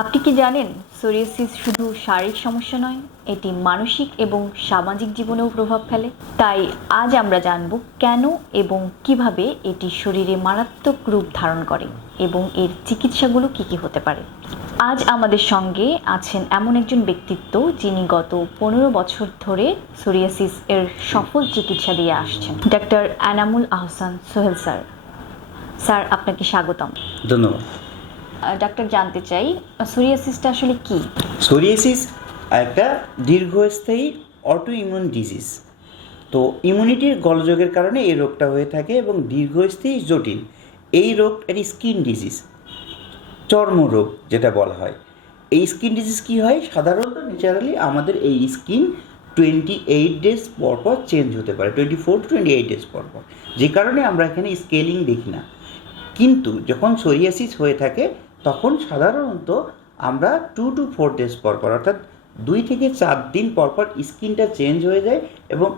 আপনি কি জানেন সোরিয়াসিস শুধু শারীরিক সমস্যা নয়, এটি মানসিক এবং সামাজিক জীবনেও প্রভাব ফেলে। তাই আজ আমরা জানব কেন এবং কিভাবে এটি শরীরে মারাত্মক রূপ ধারণ করে এবং এর চিকিৎসাগুলো কী কী হতে পারে। আজ আমাদের সঙ্গে আছেন এমন একজন ব্যক্তিত্ব যিনি গত 15 বছর ধরে সোরিয়াসিস এর সফল চিকিৎসা দিয়ে আসছেন, doctor Enamul Ahsan Sohel sir. Sir, আপনাকে স্বাগতম। ধন্যবাদ। ডাক্তার, জানতে চাই সোরিয়াসিসটা আসলে কি? সোরিয়াসিস একটা দীর্ঘস্থায়ী অটো ইমিউন ডিজিজ। তো ইমিউনিটির গোলযোগের কারণে এই রোগটা হয়ে থাকে এবং দীর্ঘস্থায়ী জটিল। এই রোগ একটি স্কিন ডিজিজ, চর্মরোগ যেটা বলা হয়। এই স্কিন ডিজিজ কী হয়, সাধারণত ন্যাচারালি আমাদের এই স্কিন 28 ডেজ পর পর চেঞ্জ হতে পারে, 24 to 28 ডেজ পর পর, যে কারণে আমরা এখানে স্কেলিং দেখি না। কিন্তু যখন সোরিয়াসিস হয়ে থাকে তখন সাধারণত আমরা 2 to 4 ডেজ পর পর, অর্থাৎ 2 থেকে 4 দিন পর পর স্কিনটা চেঞ্জ হয়ে যায় এবং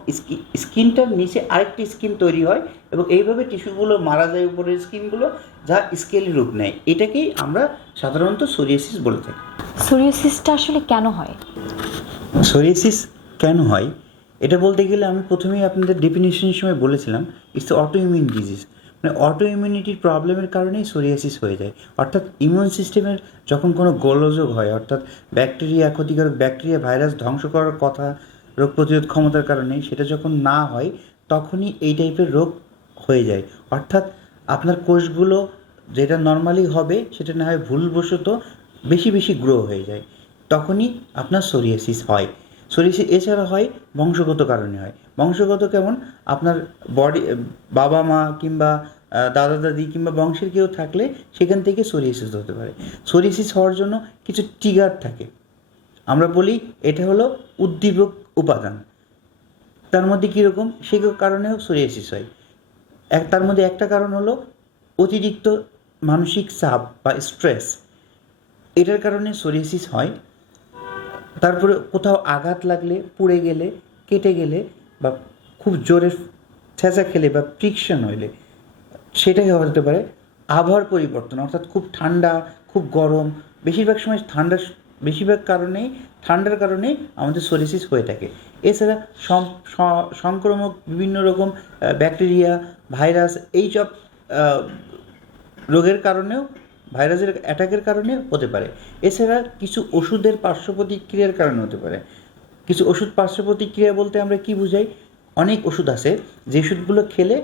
স্কিনটার নিচে আরেকটি স্কিন তৈরি হয় এবং এইভাবে টিস্যুগুলো মারা যায়, উপরের স্কিনগুলো, যা স্কেলি রূপ নেয়। এটাকেই আমরা সাধারণত সোরিয়াসিস বলে থাকি। সোরিয়াসিসটা আসলে কেন হয়? সোরিয়াসিস কেন হয় এটা বলতে গেলে আমি প্রথমেই আপনাদের ডেফিনিশনের সময় বলেছিলাম, ইটস অটো ইমিউন ডিজিজ। মানে অটো ইমিউনিটির প্রবলেমের কারণেই সোরিয়াসিস হয়ে যায়। অর্থাৎ ইমিউন সিস্টেমের যখন কোনো গোলযোগ হয়, অর্থাৎ ব্যাকটেরিয়া, ক্ষতিকারক ব্যাকটেরিয়া, ভাইরাস ধ্বংস করার কথা রোগ প্রতিরোধ ক্ষমতার কারণে, সেটা যখন না হয় তখনই এই টাইপের রোগ হয়ে যায়। অর্থাৎ আপনার কোষগুলো যেটা নর্মালি হবে সেটা না হয় ভুলবশত বেশি বেশি গ্রো হয়ে যায়, তখনই আপনার সোরিয়াসিস হয়। সোরিয়াসিস এছাড়া হয় বংশগত কারণে হয়। বংশগত কেমন, আপনার বডি, বাবা মা কিংবা দাদা দাদি কিংবা বংশের কেউ থাকলে সেখান থেকে সোরিয়াসিস হতে পারে। সোরিয়াসিস হওয়ার জন্য কিছু ট্রিগার থাকে, আমরা বলি এটা হলো উদ্দীপক উপাদান। তার মধ্যে কীরকম, সে কারণেও সোরিয়াসিস হয়। তার মধ্যে একটা কারণ হলো অতিরিক্ত মানসিক চাপ বা স্ট্রেস, এটার কারণে সোরিয়াসিস হয়। তারপরে কোথাও আঘাত লাগলে, পুড়ে গেলে, কেটে গেলে বা খুব জোরে ছেঁচা খেলে বা ফ্রিকশন হইলে সেটাই হতে পারে। আবহাওয়ার পরিবর্তন, অর্থাৎ খুব ঠান্ডা, খুব গরম, বেশিরভাগ সময় বেশিরভাগ কারণেই ঠান্ডার কারণেই আমাদের সোরিয়াসিস হয়ে থাকে। এছাড়া সংক্রামক বিভিন্ন রকম ব্যাকটেরিয়া, ভাইরাস, এইসব রোগের কারণেও, ভাইরাসের অ্যাটাকের কারণে হতে পারে। এছাড়া কিছু ওষুধের পার্শ্ব প্রতিক্রিয়ার কারণে হতে পারে। কিছু ওষুধ পার্শ্ব প্রতিক্রিয়া বলতে আমরা কি বুঝাই, অনেক ওষুধ আছে যে ওষুধগুলো খেলে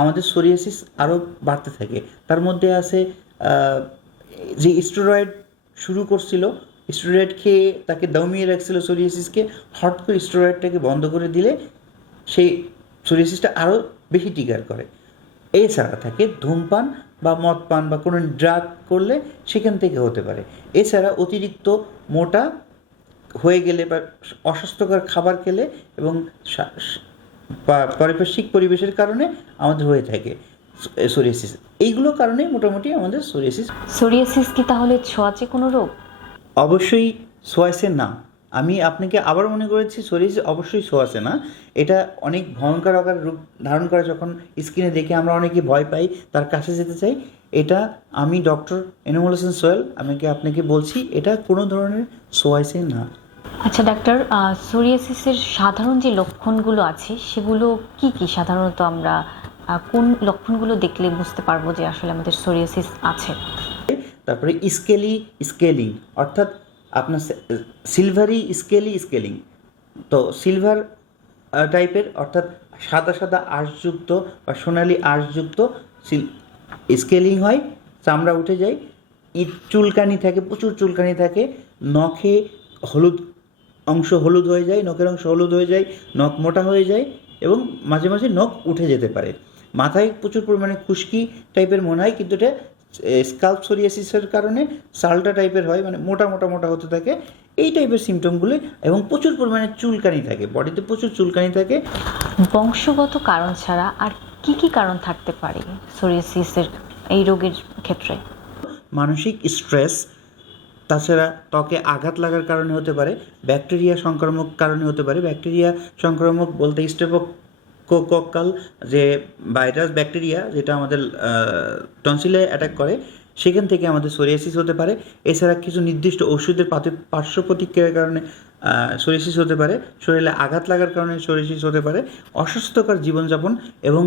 আমাদের সোরিয়াসিস আরও বাড়তে থাকে। তার মধ্যে আছে যে স্টেরয়েড শুরু করছিল, স্টেরয়েড খেয়ে তাকে দমিয়ে রাখছিল সোরিয়াসিসকে, হঠাৎ করে স্টেরয়েডটাকে বন্ধ করে দিলে সেই সোরিয়াসিসটা আরও বেশি ট্রিগার করে। এছাড়া থাকে ধূমপান বা মদ পান বা কোনো ড্রাগ করলে সেখান থেকে হতে পারে। এছাড়া অতিরিক্ত মোটা হয়ে গেলে বা অস্বাস্থ্যকর খাবার খেলে এবং পারিপার্শ্বিক পরিবেশের কারণে আমাদের হয়ে থাকে সোরিয়াসিস। এইগুলো কারণে মোটামুটি আমাদের সোরিয়াসিস। সোরিয়াসিস কি তাহলে ছোঁয়াচে কোনো রোগ? অবশ্যই সোয়াসের না। আমি আপনাকে আবার মনে করেছি সোরিয়াসিস অবশ্যই সোয়াসে না। এটা অনেক ভয়ঙ্কর আকার রূপ ধারণ করে, যখন স্ক্রিনে দেখে আমরা অনেকে ভয় পাই, তার কাছে যেতে চাই। এটা আমি ডক্টর এনামুল হাসান সোহেল আপনাকে বলছি, এটা কোনো ধরনের সোয়াসে না। আচ্ছা ডাক্তার, সোরিয়াসিসের সাধারণ যে লক্ষণগুলো আছে সেগুলো কি কি? সাধারণত আমরা কোন লক্ষণগুলো দেখলে বুঝতে পারবো যে আসলে আমাদের সোরিয়াসিস আছে? তারপরে স্কেলিং, অর্থাৎ আপনার সিলভারি স্কেলিং। তো সিলভার টাইপের, অর্থাৎ সাদা সাদা আঁশযুক্ত বা সোনালি আঁশযুক্ত স্কেলিং হয়, চামড়া উঠে যায়, চুলকানি থাকে, প্রচুর চুলকানি থাকে, নখে হলুদ হয়ে যায়, নখের অংশ হলুদ হয়ে যায়, নখ মোটা হয়ে যায় এবং মাঝে মাঝে নখ উঠে যেতে পারে। মাথায় প্রচুর পরিমাণে খুশকি টাইপের মনে হয়, কিন্তু এটা স্কাল্প সোরিয়াসিসের কারণে সালটা টাইপের হয়, মানে মোটা মোটা মোটা হতে থাকে, এই টাইপের সিমটমগুলি। এবং প্রচুর পরিমাণে চুলকানি থাকে, বডিতে প্রচুর চুলকানি থাকে। বংশগত কারণ ছাড়া আর কি কি কারণ থাকতে পারে সোরিয়াসিসের এই রোগের ক্ষেত্রে? মানসিক স্ট্রেস, তাছাড়া ত্বকে আঘাত লাগার কারণে হতে পারে, ব্যাকটেরিয়া সংক্রামক কারণে হতে পারে। ব্যাকটেরিয়া সংক্রামক বলতে স্টেফোকোকাল যে ভাইরাস ব্যাকটেরিয়া যেটা আমাদের টনসিলে অ্যাটাক করে, সেখান থেকে আমাদের সোরিয়াসিস হতে পারে। এছাড়া কিছু নির্দিষ্ট ওষুধের পার্শ্ব প্রতিক্রিয়ার কারণে সোরিয়াসিস হতে পারে, শরীরে আঘাত লাগার কারণে সোরিয়াসিস হতে পারে, অস্বাস্থ্যকর জীবনযাপন এবং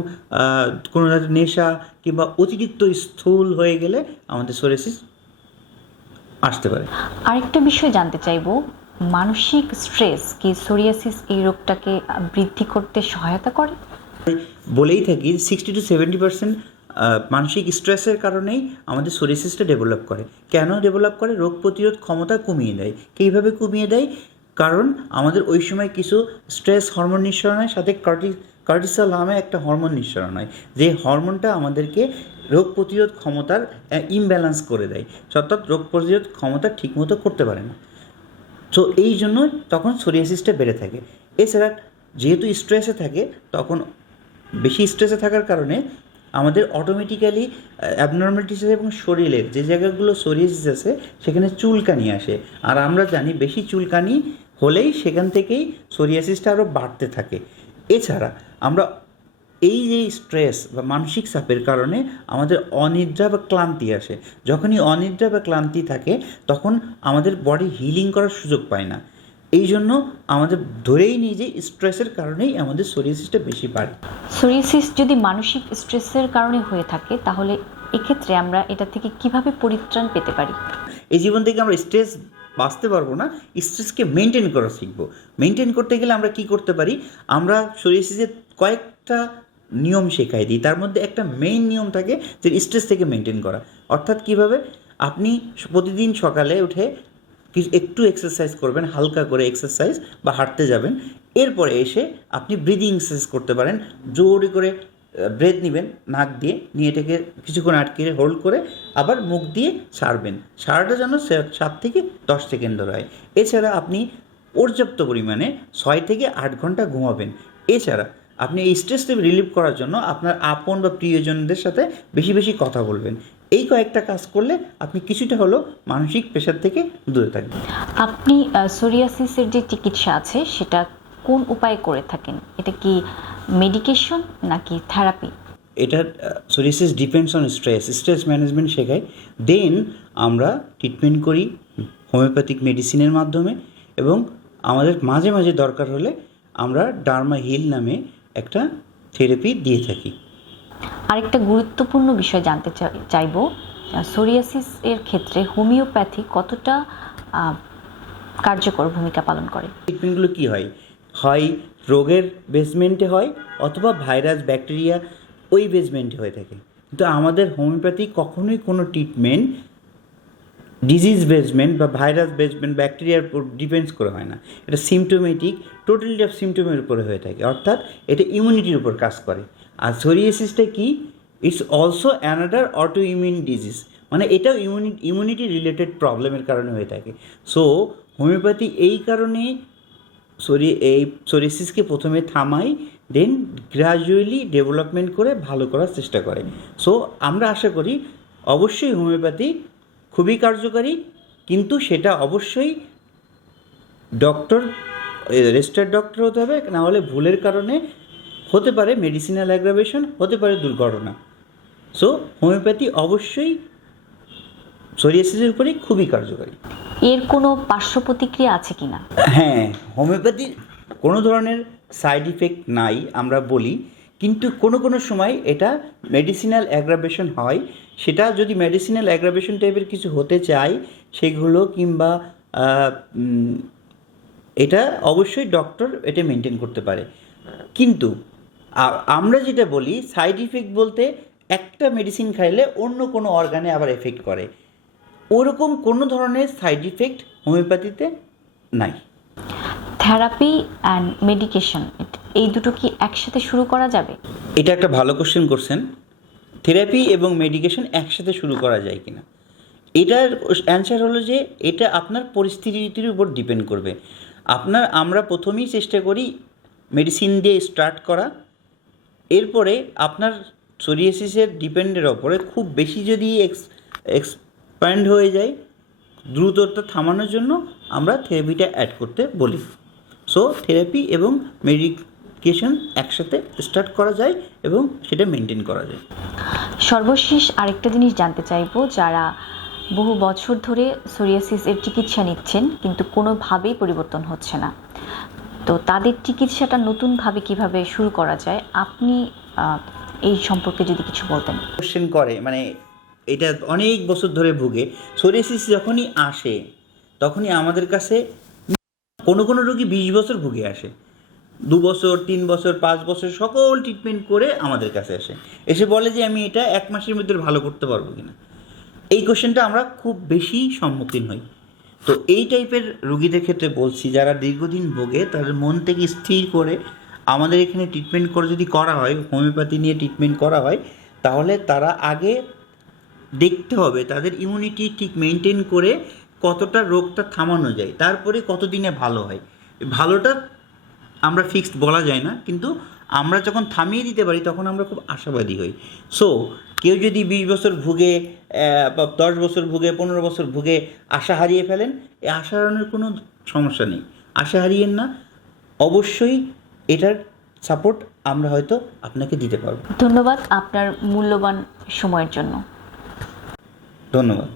কোনো নেশা কিংবা অতিরিক্ত স্থূল হয়ে গেলে আমাদের সোরিয়াসিস আসতে পারে। আরেকটা বিষয় জানতে চাইবো, মানসিক স্ট্রেস কি সোরিয়াসিস এই রোগটাকে বৃদ্ধি করতে সহায়তা করে? বলেই থাকি 60-70% মানসিক স্ট্রেসের কারণেই আমাদের সোরিয়াসিসটা ডেভেলপ করে। কেন ডেভেলপ করে? রোগ প্রতিরোধ ক্ষমতা কমিয়ে দেয়। কীভাবে কমিয়ে দেয়? কারণ আমাদের ওই সময় কিছু স্ট্রেস হরমোন নিঃসরণ হয়, সাথে কর্টিসল নামে একটা হরমোন নিঃসরণ হয়, যে হরমোনটা আমাদেরকে রোগ প্রতিরোধ ক্ষমতার ইমব্যালেন্স করে দেয়, অর্থাৎ রোগ প্রতিরোধ ক্ষমতা ঠিকমতো করতে পারে না। সো এই জন্য তখন সোরিয়াসিসটা বেড়ে থাকে। এছাড়া যেহেতু স্ট্রেসে থাকে, তখন বেশি স্ট্রেসে থাকার কারণে আমাদের অটোমেটিক্যালি অ্যাবনর্মালিটিস এবং শরীরের যে জায়গাগুলো সোরিয়াসিস আছে সেখানে চুলকানি আসে। আর আমরা জানি বেশি চুলকানি হলেই সেখান থেকেই সোরিয়াসিসটা আরও বাড়তে থাকে। এছাড়া আমরা এই যে স্ট্রেস বা মানসিক চাপের কারণে আমাদের অনিদ্রা বা ক্লান্তি আসে। যখনই অনিদ্রা বা ক্লান্তি থাকে তখন আমাদের বডি হিলিং করার সুযোগ পায় না। এই জন্য আমাদের ধরেই নিই যে স্ট্রেসের কারণেই আমাদের সোরিয়াসিসটা বেশি বাড়ে। সোরিয়াসিস যদি মানসিক স্ট্রেসের কারণে হয়ে থাকে, তাহলে এক্ষেত্রে আমরা এটা থেকে কিভাবে পরিত্রাণ পেতে পারি? এই জীবন থেকে আমরা স্ট্রেস বাঁচতে পারবো না, স্ট্রেসকে মেনটেন করা শিখবো। মেনটেন করতে গেলে আমরা কি করতে পারি? আমরা সোরিয়াসিসের কয়েকটা নিয়ম শেখাই দিই। তার মধ্যে একটা মেইন নিয়ম থাকে যে স্ট্রেস থেকে মেনটেন করা। অর্থাৎ কীভাবে? আপনি প্রতিদিন সকালে উঠে একটু এক্সারসাইজ করবেন, হালকা করে এক্সারসাইজ বা হাঁটতে যাবেন। এরপরে এসে আপনি ব্রিদিং এক্সারসাইজ করতে পারেন। জোরে করে ব্রেথ নেবেন নাক দিয়ে, নিয়ে এটাকে কিছুক্ষণ আটকে হোল্ড করে আবার মুখ দিয়ে ছাড়বেন। ছাড়াটা যেন 7 থেকে 10 সেকেন্ড ধরে হয়। এছাড়া আপনি পর্যাপ্ত পরিমাণে 6 থেকে 8 ঘন্টা ঘুমাবেন। এছাড়া আপনি এই স্ট্রেসকে রিলিভ করার জন্য আপনার আপন বা প্রিয়জনদের সাথে বেশি বেশি কথা বলবেন। এই কয়েকটা কাজ করলে আপনি কিছুটা হলেও মানসিক প্রেশার থেকে দূরে থাকবেন। আপনি সোরিয়াসিসের যে চিকিৎসা আছে সেটা কোন উপায়ে করে থাকেন? এটা কি মেডিকেশন নাকি থেরাপি? এটা psoriasis depends on stress management শেখায়। দেন আমরা ট্রিটমেন্ট করি হোমিওপ্যাথিক মেডিসিনের মাধ্যমে, এবং আমাদের মাঝে মাঝে দরকার হলে আমরা ডার্মা হিল নামে একটা থেরাপি দিয়ে থাকি। আরেকটা গুরুত্বপূর্ণ বিষয় জানতে চাইবো, সোরিয়াসিস এর ক্ষেত্রে হোমিওপ্যাথি কতটা কার্যকর ভূমিকা পালন করে? ট্রিটমেন্টগুলো কী হয়? হয় রোগের বেসমেন্টে হয়, অথবা ভাইরাস ব্যাকটেরিয়া ওই বেসমেন্টে হয়ে থাকে। কিন্তু আমাদের হোমিওপ্যাথি কখনোই কোনো ট্রিটমেন্ট ডিজিজ বেসমেন্ট বা ভাইরাস বেসমেন্ট ব্যাকটেরিয়ার উপর ডিপেন্ডস করে হয় না। এটা সিমটোমেটিক, টোটালিটি অফ সিমটোমের উপরে হয়ে থাকে, অর্থাৎ এটা ইমিউনিটির উপর কাজ করে। আর সোরিয়াসিসটা কি? It's also another auto immune disease, মানে এটাও ইমিউনিটি রিলেটেড প্রবলেমের কারণে হয়ে থাকে। সো হোমিওপ্যাথি এই কারণে এই সোরিয়াসিসকে প্রথমে থামাই, দেন গ্র্যাজুয়ালি ডেভেলপমেন্ট করে ভালো করার চেষ্টা করে। সো আমরা আশা করি অবশ্যই হোমিওপ্যাথি খুবই কার্যকারী, কিন্তু সেটা অবশ্যই রেজিস্টার্ড ডক্টর হতে হবে, নাহলে ভুলের কারণে হতে পারে মেডিসিনাল অ্যাগ্রাভেশন, হতে পারে দুর্ঘটনা। সো হোমিওপ্যাথি অবশ্যই সোরিয়াসিসের উপরেই খুবই কার্যকারী। এর কোনো পার্শ্ব প্রতিক্রিয়া আছে কিনা? হ্যাঁ, হোমিওপ্যাথির কোনো ধরনের সাইড ইফেক্ট নাই আমরা বলি, কিন্তু কোনো কোনো সময় এটা মেডিসিনাল অ্যাগ্রাভেশন হয়। সেটা যদি মেডিসিনাল অ্যাগ্রাভেশন টাইপের কিছু হতে চায় সেগুলো, কিংবা এটা অবশ্যই ডক্টর এটা মেনটেন করতে পারে। কিন্তু আমরা যেটা বলি সাইড ইফেক্ট বলতে, একটা মেডিসিন খাইলে অন্য কোনো অর্গানে আবার এফেক্ট করে, ওরকম কোনো ধরনের সাইড ইফেক্ট হোমিওপ্যাথিতে নাই। থেরাপি অ্যান্ড মেডিকেশন এই দুটো কি একসাথে শুরু করা যাবে? এটা একটা ভালো কোশ্চেন করছেন। থেরাপি এবং মেডিকেশন একসাথে শুরু করা যায় কিনা, এটার অ্যান্সার হলো যে এটা আপনার পরিস্থিতির উপর ডিপেন্ড করবে। আমরা প্রথমেই চেষ্টা করি মেডিসিন দিয়ে স্টার্ট করা, এরপরে আপনার সোরিয়াসিসের ডিপেন্ডের ওপরে খুব বেশি যদি এক্সপ্যান্ড হয়ে যায়, দ্রুততা থামানোর জন্য আমরা থেরাপিটা অ্যাড করতে বলি। সো থেরাপি এবং মেডিকেশন একসাথে স্টার্ট করা যায় এবং সেটা মেনটেন করা যায়। সর্বশেষ আরেকটা জিনিস জানতে চাইবো, যারা বহু বছর ধরে সোরিয়াসিসের চিকিৎসা নিচ্ছেন কিন্তু কোনোভাবেই পরিবর্তন হচ্ছে না, তো তাদের চিকিৎসাটা নতুনভাবে কিভাবে শুরু করা যায়, আপনি এই সম্পর্কে যদি কিছু বলতেন। কোশ্চেন করে মানে এটা অনেক বছর ধরে ভুগে। সোরিয়াসিস যখনই আসে তখনই আমাদের কাছে কোনো কোনো রোগী 20 বছর ভুগে আসে, 2 বছর 3 বছর 5 বছর সকল ট্রিটমেন্ট করে আমাদের কাছে আসে, এসে বলে যে আমি এটা 1 মাসের মধ্যে ভালো করতে পারবো কিনা। এই কোশ্চেনটা আমরা খুব বেশি সম্মুখীন হই। তো এই টাইপের রুগীদের ক্ষেত্রে বলছি, যারা দীর্ঘদিন ভোগে তাদের মন থেকে স্থির করে আমাদের এখানে ট্রিটমেন্ট করে যদি করা হয়, হোমিওপ্যাথি নিয়ে ট্রিটমেন্ট করা হয়, তাহলে তারা আগে দেখতে হবে তাদের ইমিউনিটি ঠিক মেনটেন করে কতটা রোগটা থামানো যায়, তারপরে কতদিনে ভালো হয়। ভালোটা আমরা ফিক্সড বলা যায় না, কিন্তু আমরা যখন থামিয়ে দিতে পারি তখন আমরা খুব আশাবাদী হই। সো কেউ যদি 20 বছর ভুগে বা 10 বছর ভুগে 15 বছর ভুগে আশা হারিয়ে ফেলেন, এই আশা হারানোর কোনো সমস্যা নেই, আশা হারিয়েন না। অবশ্যই এটার সাপোর্ট আমরা হয়তো আপনাকে দিতে পারবো। ধন্যবাদ আপনার মূল্যবান সময়ের জন্য। ধন্যবাদ।